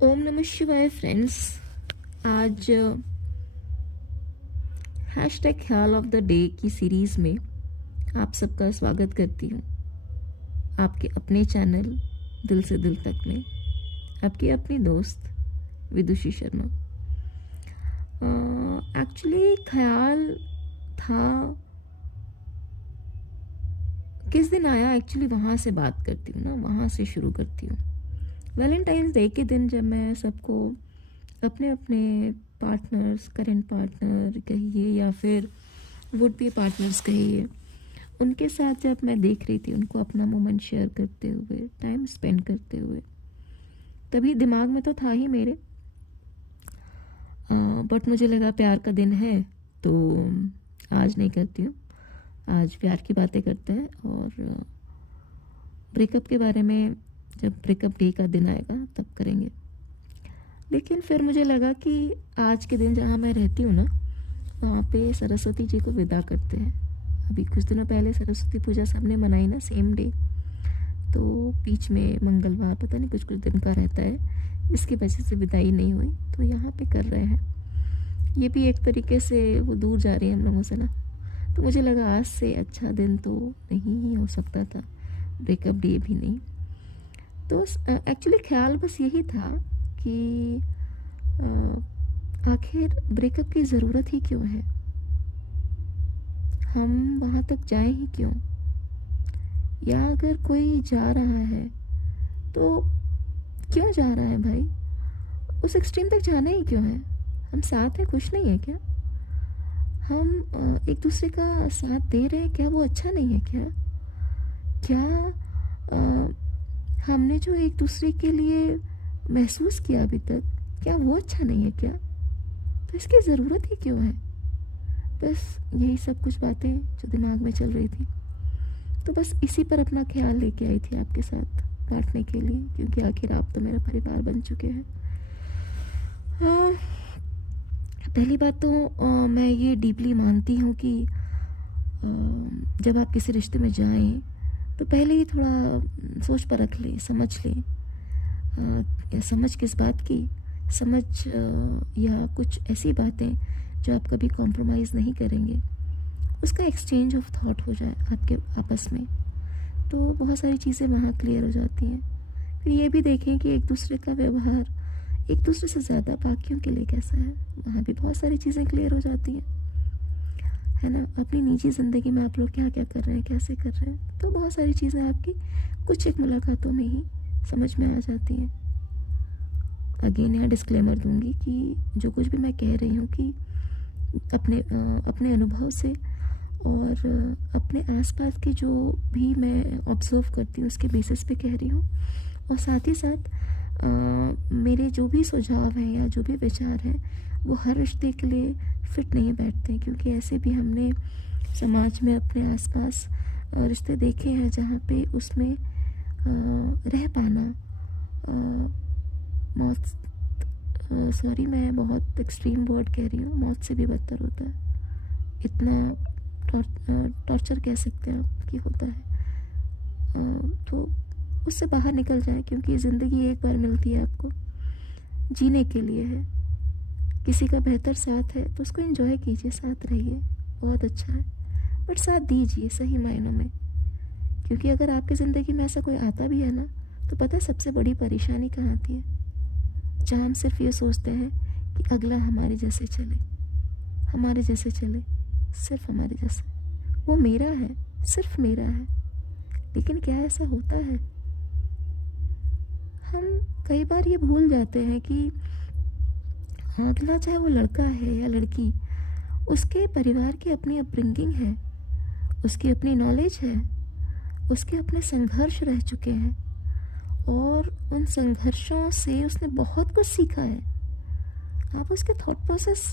ओम नमः शिवाय फ्रेंड्स। आज हैशटैग ख्याल ऑफ द डे की सीरीज़ में आप सबका स्वागत करती हूँ आपके अपने चैनल दिल से दिल तक में। आपकी अपनी दोस्त विदुषी शर्मा। एक्चुअली ख्याल था किस दिन आया, एक्चुअली वहाँ से बात करती हूँ ना, वहाँ से शुरू करती हूँ। वैलेंटाइंस डे के दिन जब मैं सबको अपने अपने पार्टनर्स, करंट पार्टनर कहिए या फिर वुड बी पार्टनर्स कहिए, उनके साथ जब मैं देख रही थी उनको अपना मोमेंट शेयर करते हुए, टाइम स्पेंड करते हुए, तभी दिमाग में तो था ही मेरे, बट मुझे लगा प्यार का दिन है तो आज नहीं करती हूँ। आज प्यार की बातें करते हैं और ब्रेकअप के बारे में जब ब्रेकअप डे का दिन आएगा तब करेंगे। लेकिन फिर मुझे लगा कि आज के दिन जहाँ मैं रहती हूँ ना, वहाँ पे सरस्वती जी को विदा करते हैं। अभी कुछ दिनों पहले सरस्वती पूजा सबने मनाई ना, सेम डे, तो बीच में मंगलवार पता नहीं कुछ कुछ दिन का रहता है, इसकी वजह से विदाई नहीं हुई, तो यहाँ पे कर रहे हैं। ये भी एक तरीके से वो दूर जा रही है हम लोगों से ना, तो मुझे लगा आज से अच्छा दिन तो नहीं ही हो सकता था, ब्रेकअप डे भी नहीं। तो एक्चुअली ख्याल बस यही था कि आखिर ब्रेकअप की ज़रूरत ही क्यों है, हम वहाँ तक जाएं ही क्यों, या अगर कोई जा रहा है तो क्यों जा रहा है भाई, उस एक्सट्रीम तक जाना ही क्यों है। हम साथ हैं, खुश नहीं है क्या, हम एक दूसरे का साथ दे रहे हैं क्या, वो अच्छा नहीं है क्या, हमने जो एक दूसरे के लिए महसूस किया अभी तक, क्या वो अच्छा नहीं है क्या, तो इसकी ज़रूरत ही क्यों है। बस यही सब कुछ बातें जो दिमाग में चल रही थी, तो बस इसी पर अपना ख्याल लेके आई थी आपके साथ बांटने के लिए, क्योंकि आखिर आप तो मेरा परिवार बन चुके हैं। पहली बात तो मैं ये डीपली मानती हूँ कि जब आप किसी रिश्ते में जाएं तो पहले ही थोड़ा सोच परख लें, समझ लें। समझ किस बात की, समझ या कुछ ऐसी बातें जो आप कभी कॉम्प्रोमाइज़ नहीं करेंगे, उसका एक्सचेंज ऑफ थॉट हो जाए आपके आपस में, तो बहुत सारी चीज़ें वहाँ क्लियर हो जाती हैं। फिर ये भी देखें कि एक दूसरे का व्यवहार एक दूसरे से ज़्यादा बाकियों के लिए कैसा है, वहाँ भी बहुत सारी चीज़ें क्लियर हो जाती हैं, है ना। अपनी निजी ज़िंदगी में आप लोग क्या क्या कर रहे हैं, कैसे कर रहे हैं, तो बहुत सारी चीज़ें आपकी कुछ एक मुलाकातों में ही समझ में आ जाती हैं। अगेन यहाँ डिस्क्लेमर दूंगी कि जो कुछ भी मैं कह रही हूँ कि अपने अनुभव से और अपने आसपास के जो भी मैं ऑब्जर्व करती हूँ उसके बेसिस पे कह रही हूँ, और साथ ही साथ मेरे जो भी सुझाव हैं या जो भी विचार हैं वो हर रिश्ते के लिए फिट नहीं बैठते, क्योंकि ऐसे भी हमने समाज में अपने आसपास रिश्ते देखे हैं जहाँ पे उसमें रह पाना, मौत, सॉरी मैं बहुत एक्सट्रीम वर्ड कह रही हूँ, मौत से भी बदतर होता है, इतना टॉर्चर कह सकते हैं आप कि होता है। तो उससे बाहर निकल जाए, क्योंकि ज़िंदगी एक बार मिलती है आपको, जीने के लिए है। किसी का बेहतर साथ है तो उसको एंजॉय कीजिए, साथ रहिए, बहुत अच्छा है, बट साथ दीजिए सही मायनों में, क्योंकि अगर आपकी ज़िंदगी में ऐसा कोई आता भी है ना, तो पता है सबसे बड़ी परेशानी कहाँ आती है, जहाँ हम सिर्फ ये सोचते हैं कि अगला हमारे जैसे चले, हमारे जैसे चले, सिर्फ हमारे जैसे, वो मेरा है, सिर्फ मेरा है। लेकिन क्या ऐसा होता है, हम कई बार ये भूल जाते हैं कि अगला चाहे वो लड़का है या लड़की, उसके परिवार की अपनी अपब्रिंगिंग है, उसकी अपनी नॉलेज है, उसके अपने संघर्ष रह चुके हैं, और उन संघर्षों से उसने बहुत कुछ सीखा है। आप उसके थॉट प्रोसेस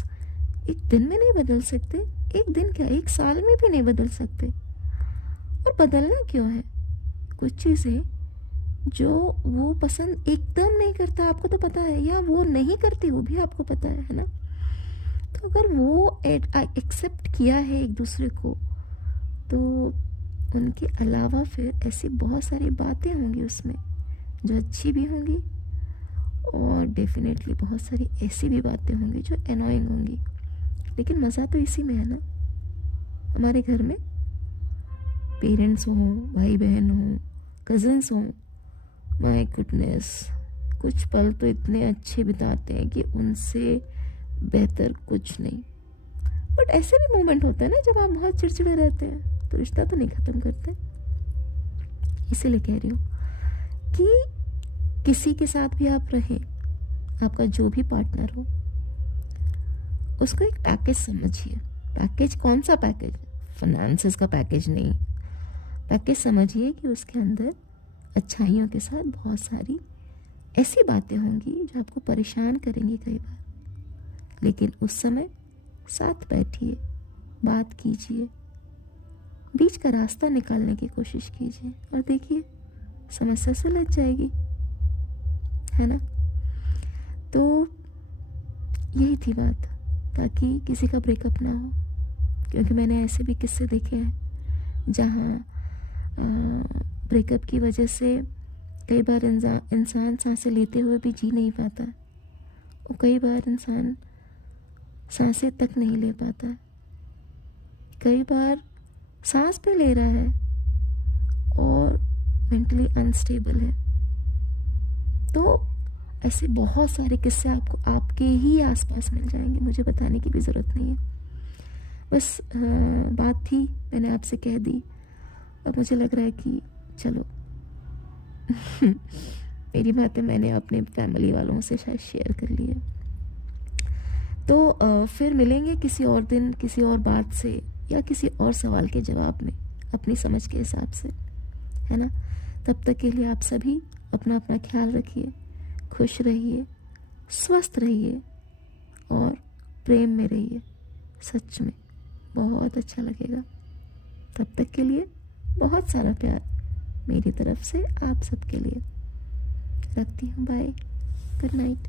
एक दिन में नहीं बदल सकते, एक दिन क्या एक साल में भी नहीं बदल सकते। और बदलना क्यों है, कुछ चीज़ें जो वो पसंद एकदम नहीं करता, आपको तो पता है, या वो नहीं करती वो भी आपको पता है ना। तो अगर वो एक्सेप्ट किया है एक दूसरे को, तो उनके अलावा फिर ऐसी बहुत सारी बातें होंगी उसमें जो अच्छी भी होंगी और डेफिनेटली बहुत सारी ऐसी भी बातें होंगी जो एनोइंग होंगी, लेकिन मज़ा तो इसी में है ना। हमारे घर में पेरेंट्स हों, भाई बहन हों, कज़न्स हों, माय गुडनेस, कुछ पल तो इतने अच्छे बिताते हैं कि उनसे बेहतर कुछ नहीं। बट ऐसे भी मोमेंट होता है ना जब आप बहुत चिड़चिड़े रहते हैं, तो रिश्ता तो नहीं ख़त्म करते। इसीलिए कह रही हूँ कि किसी के साथ भी आप रहें, आपका जो भी पार्टनर हो, उसको एक पैकेज समझिए। पैकेज कौन सा पैकेज? फाइनेंसेस का पैकेज नहीं। पैकेज समझिए कि उसके अंदर अच्छाइयों के साथ बहुत सारी ऐसी बातें होंगी जो आपको परेशान करेंगी कई बार, लेकिन उस समय साथ बैठिए, बात कीजिए, बीच का रास्ता निकालने की कोशिश कीजिए और देखिए समस्या सुलझ जाएगी, है ना। तो यही थी बात, ताकि किसी का ब्रेकअप ना हो, क्योंकि मैंने ऐसे भी किस्से देखे हैं जहाँ ब्रेकअप की वजह से कई बार इंसान सांसें लेते हुए भी जी नहीं पाता, और कई बार इंसान सांसें तक नहीं ले पाता, कई बार सांस पे ले रहा है और मेंटली अनस्टेबल है। तो ऐसे बहुत सारे किस्से आपको आपके ही आसपास मिल जाएंगे, मुझे बताने की भी ज़रूरत नहीं है। बस बात थी, मैंने आपसे कह दी, और मुझे लग रहा है कि चलो मेरी बातें मैंने अपने फैमिली वालों से शायद शेयर कर ली है। तो फिर मिलेंगे किसी और दिन, किसी और बात से, या किसी और सवाल के जवाब में, अपनी समझ के हिसाब से, है ना। तब तक के लिए आप सभी अपना अपना ख्याल रखिए, खुश रहिए, स्वस्थ रहिए और प्रेम में रहिए। सच में बहुत अच्छा लगेगा। तब तक के लिए बहुत सारा प्यार मेरी तरफ से आप सबके लिए। रखती हूँ, बाय, गुड नाइट।